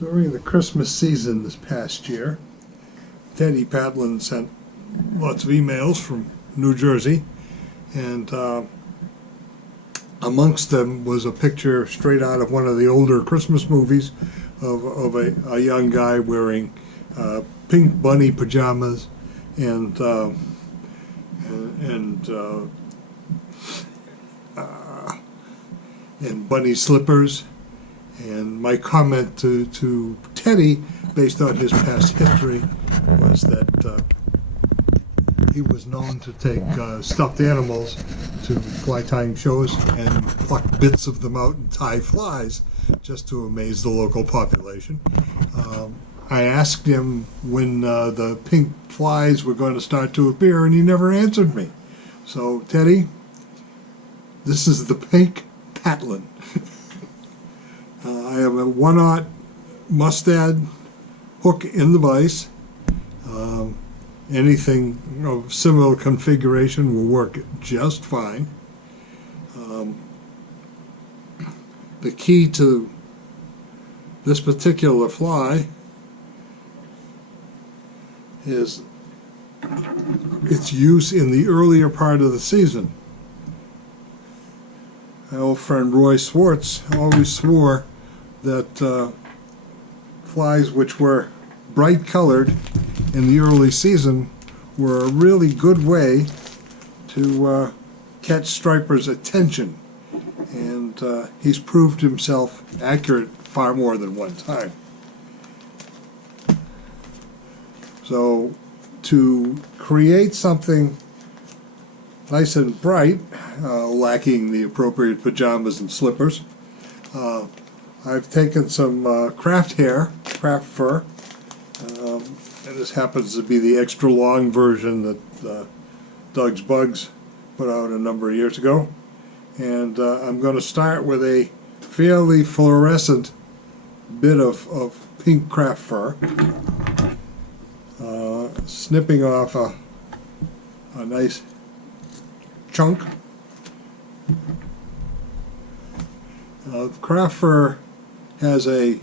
During the Christmas season this past year, Ted Patlen sent lots of emails from New Jersey, and amongst them was a picture straight out of one of the older Christmas movies of a young guy wearing pink bunny pajamas and bunny slippers. And my comment to Teddy, based on his past history, was that he was known to take stuffed animals to fly tying shows and pluck bits of them out and tie flies just to amaze the local population. I asked him when the pink flies were going to start to appear, and he never answered me. So, Teddy, this is the Pink Patlen. I have a 1/0 mustad hook in the vise. Anything of similar configuration will work just fine. The key to this particular fly is its use in the earlier part of the season. My old friend Roy Swartz always swore that flies which were bright colored in the early season were a really good way to catch stripers' attention, and he's proved himself accurate far more than one time. So to create something nice and bright, lacking the appropriate pajamas and slippers, I've taken some craft fur, and this happens to be the extra long version that Doug's Bugs put out a number of years ago. And I'm going to start with a fairly fluorescent bit of pink craft fur, snipping off a nice chunk. Craft fur has a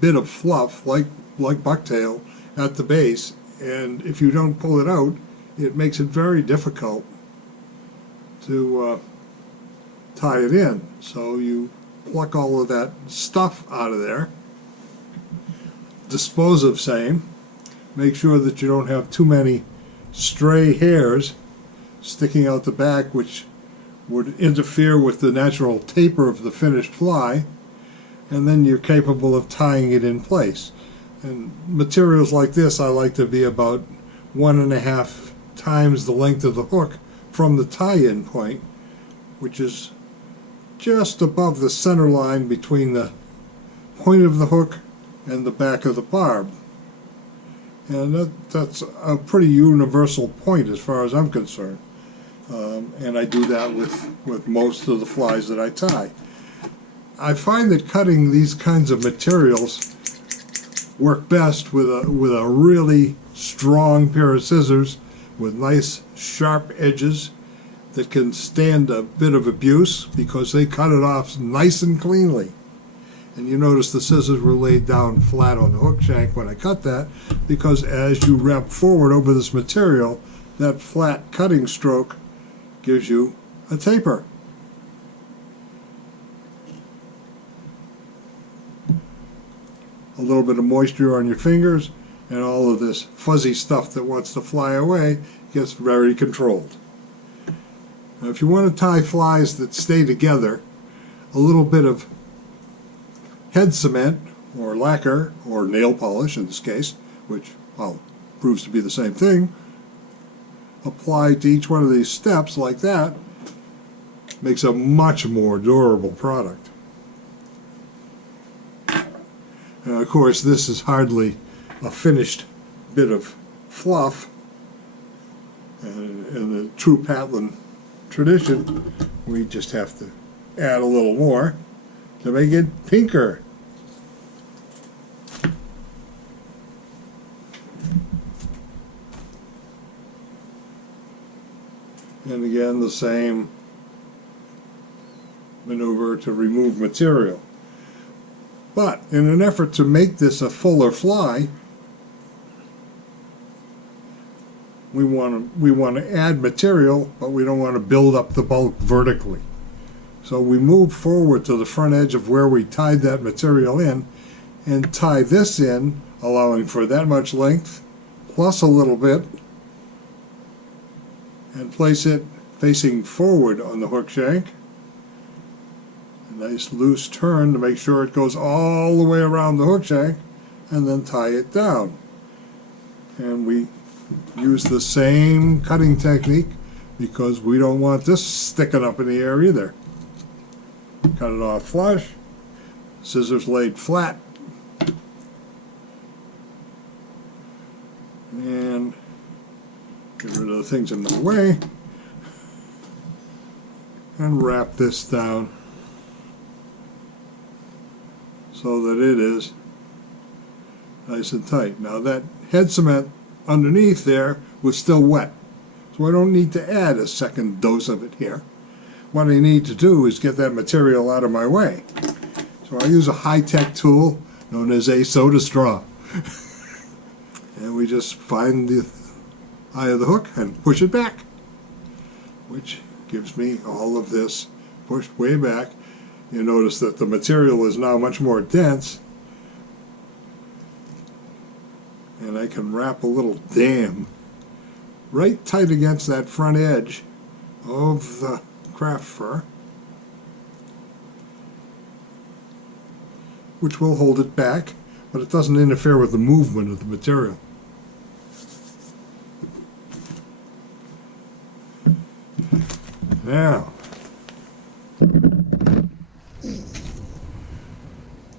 bit of fluff like bucktail at the base, and if you don't pull it out, it makes it very difficult to tie it in. So you pluck all of that stuff out of there, dispose of same, make sure that you don't have too many stray hairs sticking out the back which would interfere with the natural taper of the finished fly, and then you're capable of tying it in place. And materials like this I like to be about 1.5 times the length of the hook from the tie-in point, which is just above the center line between the point of the hook and the back of the barb. And that's a pretty universal point as far as I'm concerned. And I do that with most of the flies that I tie. I find that cutting these kinds of materials work best with a really strong pair of scissors with nice sharp edges that can stand a bit of abuse because they cut it off nice and cleanly. And you notice the scissors were laid down flat on the hook shank when I cut that, because as you wrap forward over this material, that flat cutting stroke gives you a taper. A little bit of moisture on your fingers, and all of this fuzzy stuff that wants to fly away gets very controlled. Now, if you want to tie flies that stay together, a little bit of head cement or lacquer or nail polish in this case, which proves to be the same thing, applied to each one of these steps like that, makes a much more durable product. And of course, this is hardly a finished bit of fluff. And in the true Patlen tradition, we just have to add a little more to make it pinker. And again, the same maneuver to remove material. But in an effort to make this a fuller fly, we want to add material, but we don't want to build up the bulk vertically. So we move forward to the front edge of where we tied that material in and tie this in, allowing for that much length plus a little bit, and place it facing forward on the hook shank. A nice loose turn to make sure it goes all the way around the hook shank, and then tie it down. And we use the same cutting technique because we don't want this sticking up in the air either. Cut it off flush, scissors laid flat, and get rid of the things in the way, and wrap this down so that it is nice and tight. Now that head cement underneath there was still wet, so I don't need to add a second dose of it here. What I need to do is get that material out of my way. So I use a high-tech tool known as a soda straw. And we just find the eye of the hook and push it back, which gives me all of this pushed way back. You notice that the material is now much more dense, and I can wrap a little dam right tight against that front edge of the craft fur, which will hold it back, but it doesn't interfere with the movement of the material. Now,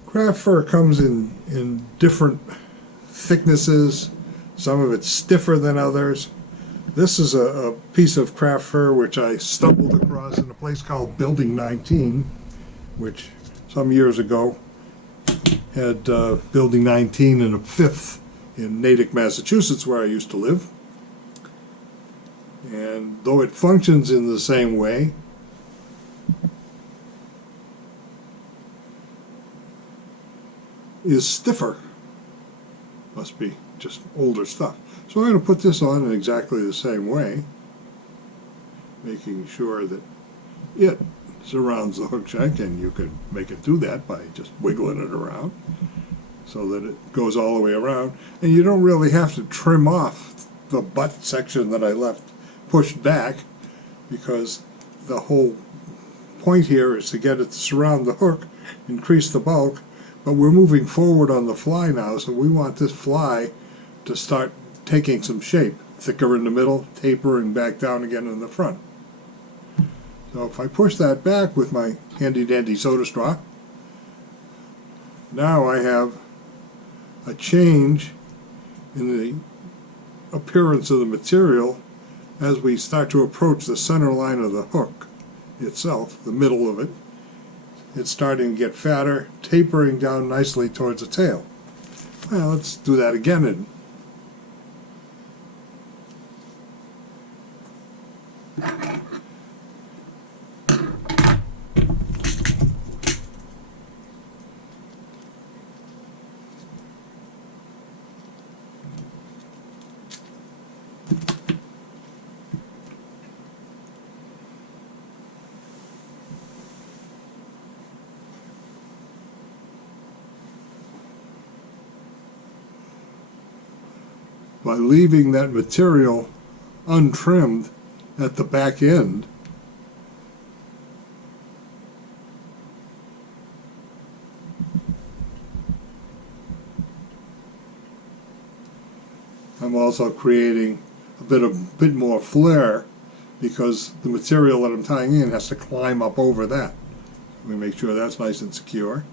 craft fur comes in different thicknesses. Some of it's stiffer than others. This is a piece of craft fur which I stumbled across in a place called Building 19, which some years ago had Building 19 and a 5th in Natick, Massachusetts, where I used to live. And though it functions in the same way, is stiffer. Must be just older stuff. So I'm going to put this on in exactly the same way, making sure that it surrounds the hook shank, and you can make it do that by just wiggling it around so that it goes all the way around. And you don't really have to trim off the butt section that I left pushed back, because the whole point here is to get it to surround the hook, increase the bulk, but we're moving forward on the fly now, so we want this fly to start taking some shape, thicker in the middle, tapering back down again in the front. So if I push that back with my handy dandy soda straw, now I have a change in the appearance of the material as we start to approach the center line of the hook itself, the middle of it. It's starting to get fatter, tapering down nicely towards the tail. Well, let's do that again. By leaving that material untrimmed at the back end, I'm also creating a bit more flare, because the material that I'm tying in has to climb up over that. Let me make sure that's nice and secure.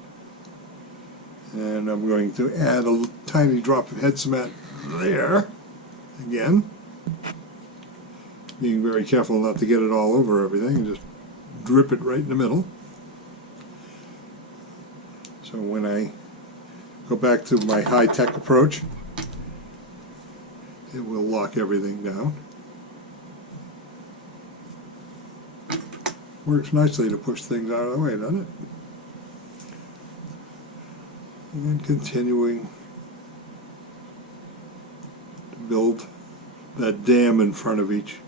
And I'm going to add a tiny drop of head cement there again, being very careful not to get it all over everything, and just drip it right in the middle. So when I go back to my high-tech approach, it will lock everything down. Works nicely to push things out of the way, doesn't it? And continuing to build that dam in front of each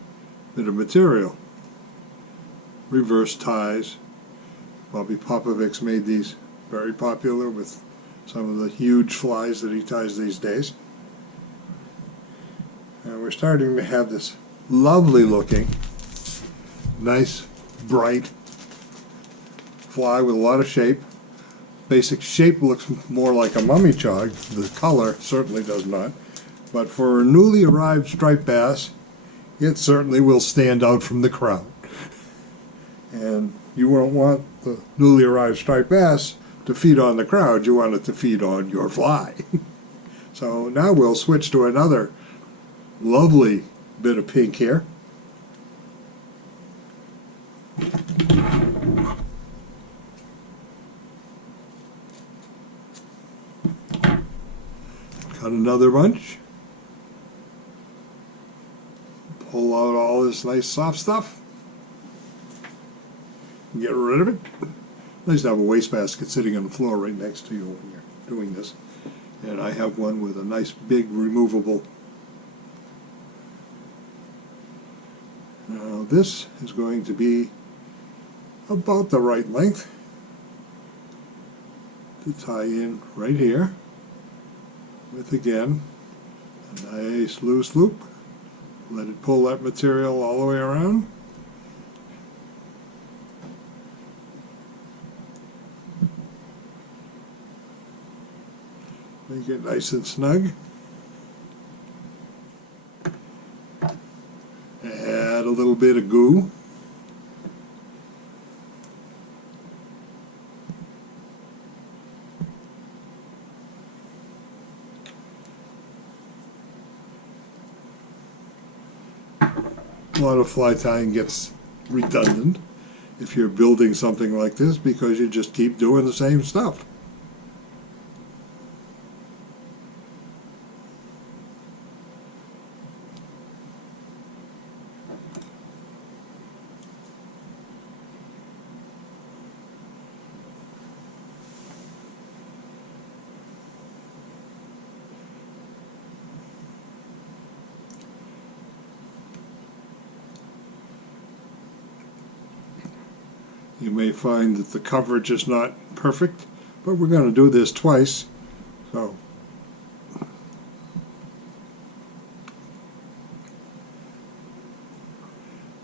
bit of material. Reverse ties. Bobby Popovic's made these very popular with some of the huge flies that he ties these days. And we're starting to have this lovely looking, nice, bright fly with a lot of shape. Basic shape looks more like a mummy chog. The color certainly does not. But for a newly arrived striped bass, it certainly will stand out from the crowd. And you won't want the newly arrived striped bass to feed on the crowd. You want it to feed on your fly. So now we'll switch to another lovely bit of pink here. Cut another bunch. Pull out all this nice soft stuff. Get rid of it. Nice to have a wastebasket sitting on the floor right next to you when you're doing this. And I have one with a nice big removable. Now this is going to be about the right length to tie in right here with, again, a nice loose loop. Let it pull that material all the way around. Make it nice and snug. Add a little bit of goo. A lot of fly tying gets redundant if you're building something like this because you just keep doing the same stuff. You may find that the coverage is not perfect, but we're going to do this twice, so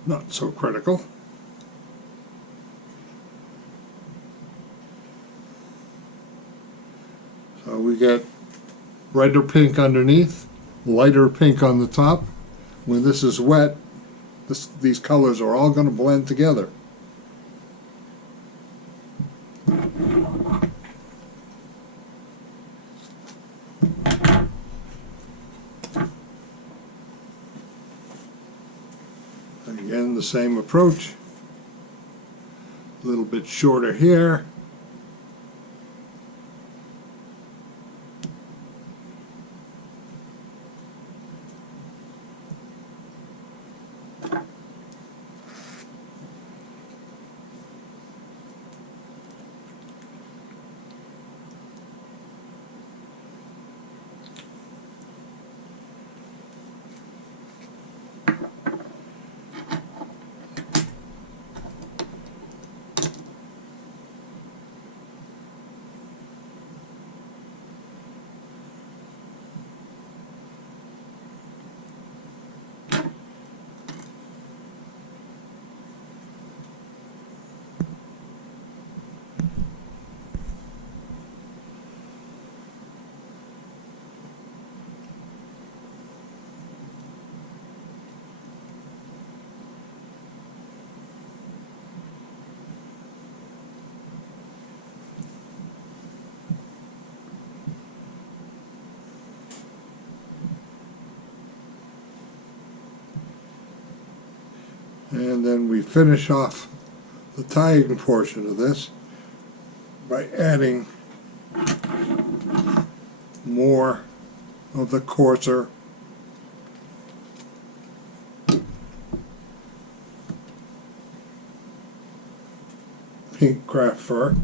not so critical. So we get brighter pink underneath, lighter pink on the top. When this is wet, these colors are all going to blend together. Again, the same approach. A little bit shorter here. And then we finish off the tying portion of this by adding more of the coarser pink craft fur.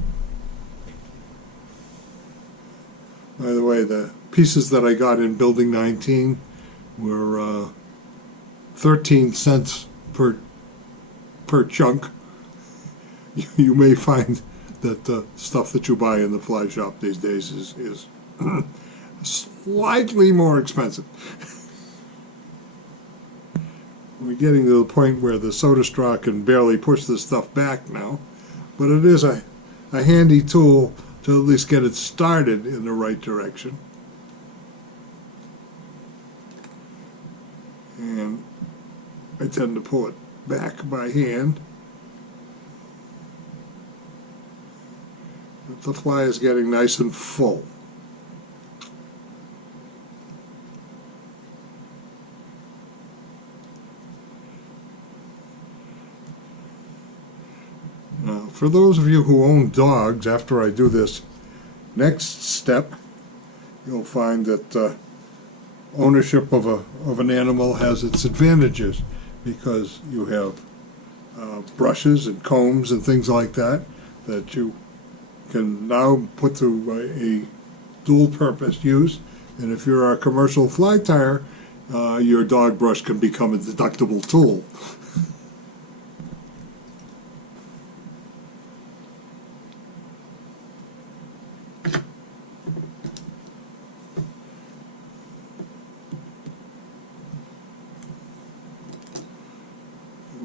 By the way, the pieces that I got in Building 19 were 13 cents per chunk. You may find that the stuff that you buy in the fly shop these days is slightly more expensive. We're getting to the point where the soda straw can barely push this stuff back now, but it is a handy tool to at least get it started in the right direction. And I tend to pull it back by hand. But the fly is getting nice and full. Now, for those of you who own dogs, after I do this next step, you'll find that ownership of an animal has its advantages, because you have brushes and combs and things like that that you can now put to a dual purpose use. And if you're a commercial fly tyer, your dog brush can become a deductible tool.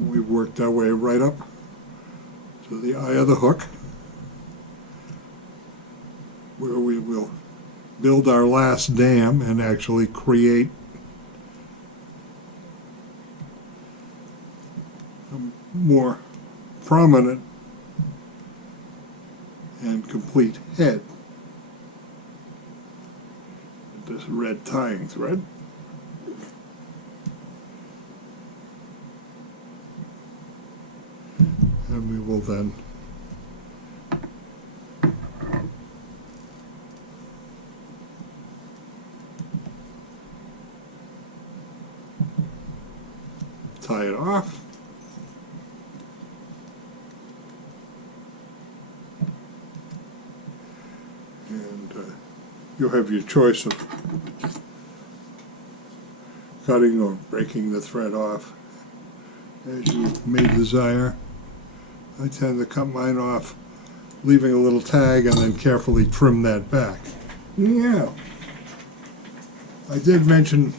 We've worked our way right up to the eye of the hook, where we will build our last dam and actually create a more prominent and complete head with this red tying thread. And we will then tie it off. And you'll have your choice of cutting or breaking the thread off as you may desire. I tend to cut mine off, leaving a little tag, and then carefully trim that back. Yeah. I did mention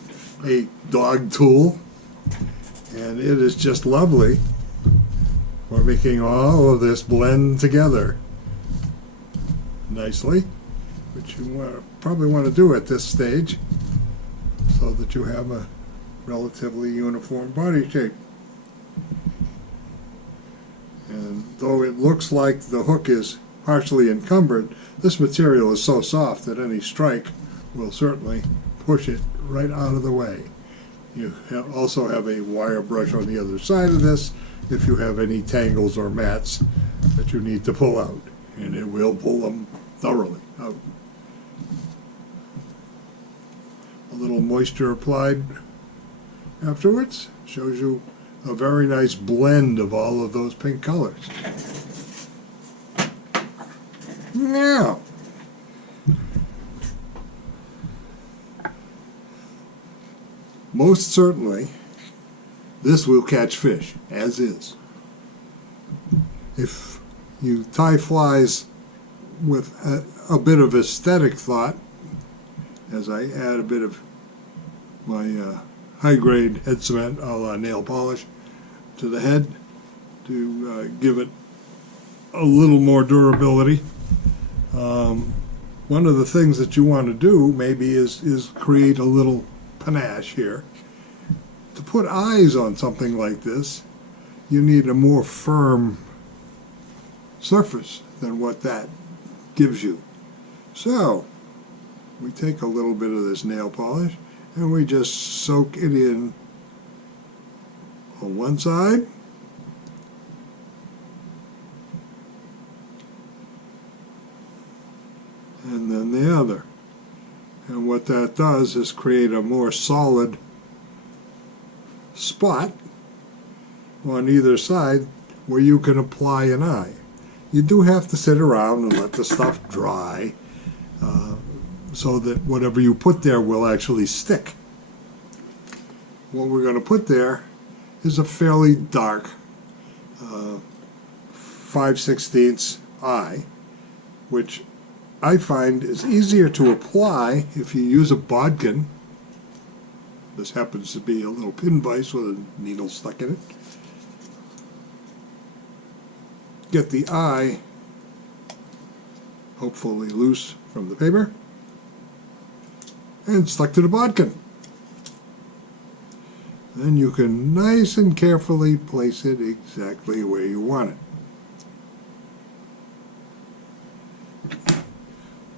a dog tool, and it is just lovely for making all of this blend together nicely, which you probably want to do at this stage so that you have a relatively uniform body shape. And though it looks like the hook is partially encumbered, this material is so soft that any strike will certainly push it right out of the way. You also have a wire brush on the other side of this if you have any tangles or mats that you need to pull out, and it will pull them thoroughly out. A little moisture applied afterwards shows you a very nice blend of all of those pink colors. Now, most certainly, this will catch fish, as is. If you tie flies with a bit of aesthetic thought, as I add a bit of my high-grade head cement a la nail polish to the head to give it a little more durability. One of the things that you want to do maybe is create a little panache here. To put eyes on something like this, you need a more firm surface than what that gives you. So we take a little bit of this nail polish and we just soak it in on one side, and then the other. And what that does is create a more solid spot on either side where you can apply an eye. You do have to sit around and let the stuff dry. so that whatever you put there will actually stick. What we're going to put there is a fairly dark 5/16 eye, which I find is easier to apply if you use a bodkin. This happens to be a little pin vise with a needle stuck in it. Get the eye hopefully loose from the paper and stuck to the bodkin. Then you can nice and carefully place it exactly where you want it.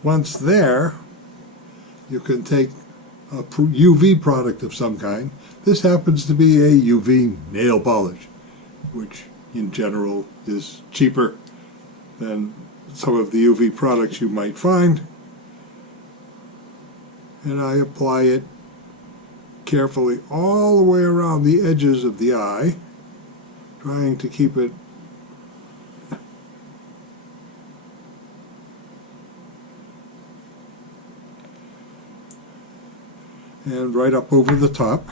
Once there, you can take a UV product of some kind. This happens to be a UV nail polish, which in general is cheaper than some of the UV products you might find. And I apply it carefully all the way around the edges of the eye, trying to keep it and right up over the top.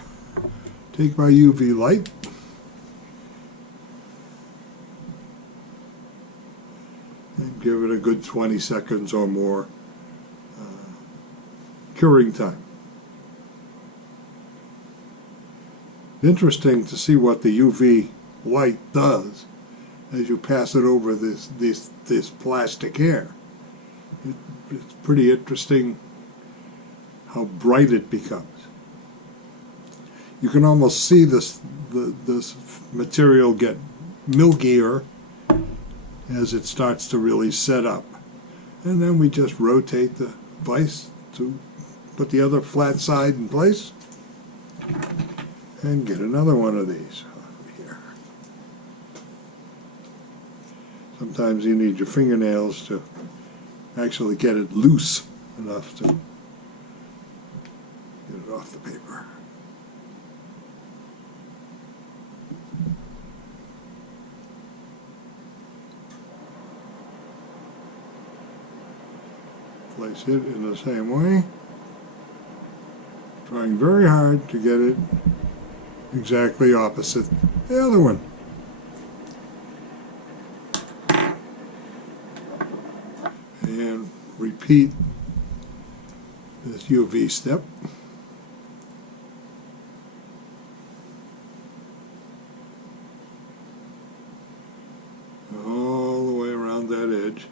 Take my UV light and give it a good 20 seconds or more curing time. Interesting to see what the UV light does as you pass it over this plastic hair. It's pretty interesting how bright it becomes. You can almost see this material get milkier as it starts to really set up. And then we just rotate the vise to put the other flat side in place and get another one of these here. Sometimes you need your fingernails to actually get it loose enough to get it off the paper. Place it in the same way, trying very hard to get it exactly opposite the other one. And repeat this UV step. All the way around that edge.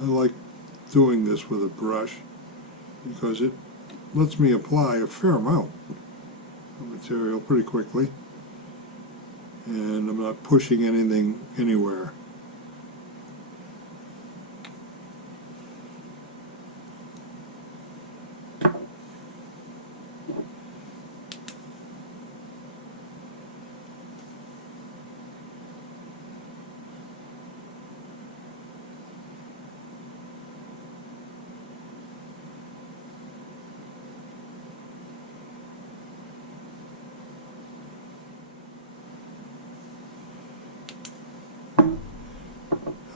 I like doing this with a brush because it lets me apply a fair amount of material pretty quickly, and I'm not pushing anything anywhere.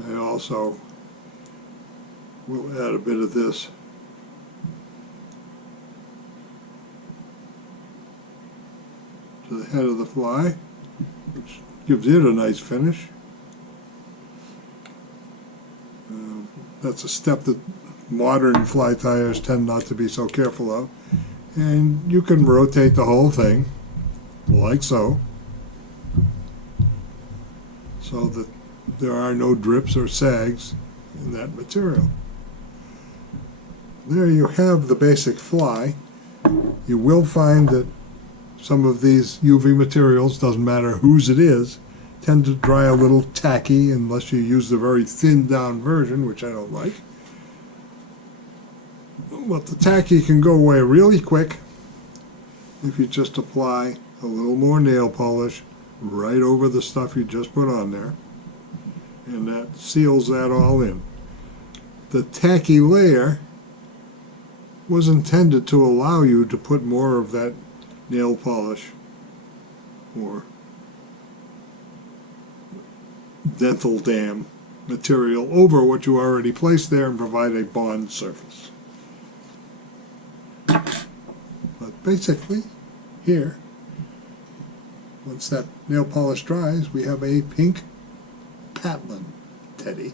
I also will add a bit of this to the head of the fly, which gives it a nice finish. That's a step that modern fly tyers tend not to be so careful of. And you can rotate the whole thing, like so, so that there are no drips or sags in that material. There you have the basic fly. You will find that some of these UV materials, doesn't matter whose it is, tend to dry a little tacky unless you use the very thinned down version, which I don't like. But the tacky can go away really quick if you just apply a little more nail polish right over the stuff you just put on there. And that seals that all in. The tacky layer was intended to allow you to put more of that nail polish or dental dam material over what you already placed there and provide a bond surface. But basically, here, once that nail polish dries, we have a Pink Patlen teddy.